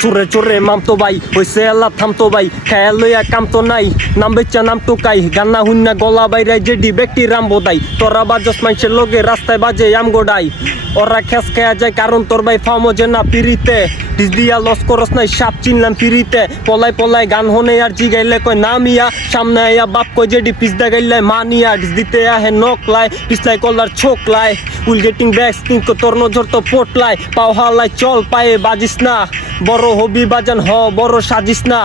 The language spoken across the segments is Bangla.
চোরে চোরে মামতো ভাই হইছে আল্লাহ থামতো ভাই খেয়াল লইয়া কাম তো নাই নাম বেচা নাম টুকাই গান্না হুন্না গলা বাইরে যেডি ব্যক্তি রামবো দাই তোরা বাজস মানুষের লগে রাস্তায় বাজে আমগোডাই ওরা খেস খেয়া যায় কারণ তোর ভাই ফামো যে না পিরিতে ডিস দিয়া লস করস নাই সাপ চিনলাম পিরিতে পলাই পলাই গান হনে আর জি গাইলে কয় নামিয়া সামনে আয়া বাপ কয় যেডি পিস দা গাইলে মানিয়া ডিস দিতে আহে নকলাই পিছলাই কলার ছোকলাই উইল গেটিং ব্যাক স্কিন কো তোর নজর তো পোটলাই পাও হালাই চল পায়ে বাজিস না বড় হবি বাজান হ বড় সাজিস না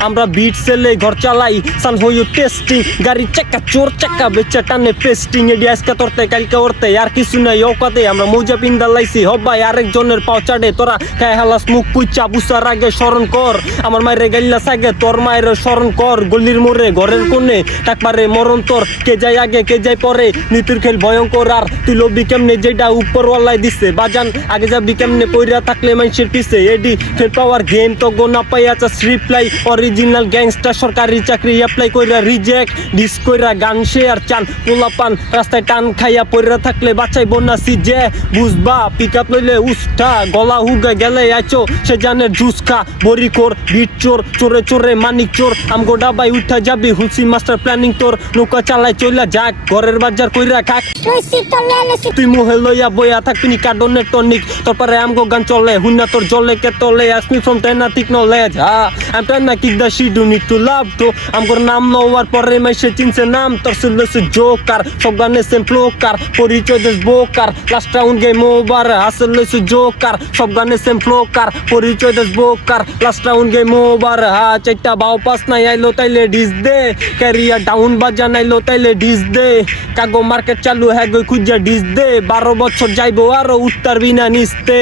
আমরা বিট সেলে ঘর চালাই সান হইও টেস্টিং গাড়ি চাকা চোর চাকা বেচা টানে পেস্টিং এডি আজকে তোরতে কালকে ওরতে আর কিছু নাই ওকাতে আমরা মৌজা পিন্দা লাইছি হবাই আরেকজনের পাও চাড়ে তোরা খায় হালাস মুখ পুইচা বুসার আগে স্মরণ কর আমার মায়ের গাইলা সাগে তোর মায়ের স্মরণ কর গলির মোড়ে ঘরের কোণে টাকবারে মরণ তোর কে যায় আগে কে যায় পরে নিতুর খেল ভয়ঙ্কর আর তুই লবি কেমনে যেটা উপরওয়ালাই দিছে বাজান আগে যাবি কেমনে পইরা থাকলে মানুষের পিছে এডি ফের পাওয়ার গেম তো গোনা পাই আচ্ছা রিপ্লাই অরিজিনাল গ্যাংস্টার সরকারি চাকরি অ্যাপ্লাই কইরা রিজেক্ট ডিস কইরা গান শেয়ার চান পোলাপান রাস্তায় টান খাইয়া পইরা থাকলে বাঁচাইব না সিজে বুঝবা পিক আপ লইলে উষ্টা গলা হুগে গেলে আইছো সে জানে জুসখা বড়ি কর বিট চোর চোরে চোরে মানিক চোর আমগো ডাবাই উঠা যাবি হুলসি মাস্টার প্ল্যানিং তোর নৌকা চালাই চইলা যাক ঘরের বাজার কইরা খাক তুই মুহে লইয়া বইয়া থাকবি কার্ডনের টনিক তারপরে আমগো গান চলে হুন্না তোর জলে কে তলে আস্ক মি ফ্রম টেনাটিক knowledge I am trying kick the she do need to love তো আমগোর নাম নওয়ার পরে মাইসে চিনছে নাম তোর সুলসে জোকার সব গানে সেম ফ্লোকার পরিচয় দেশ বোকার লাস্ট রাউন্ড গেম ওভার আসলে সে জোকার সব গানে সেম ফ্লোকার পরিচয় দেশ বোকার লাস্ট রাউন্ড গেম ওভার চারটা বাও পাস নাই আইলো তাইলে ডিস দে ক্যারিয়ার ডাউন বাজা নাইলো তাইলে ডিস দে কাগো মার্কেট চালু হ্যাঁ গই খুঁজা ডিস দে 12 বছর যাইবো আরো উত্তর বিনা নিস্তে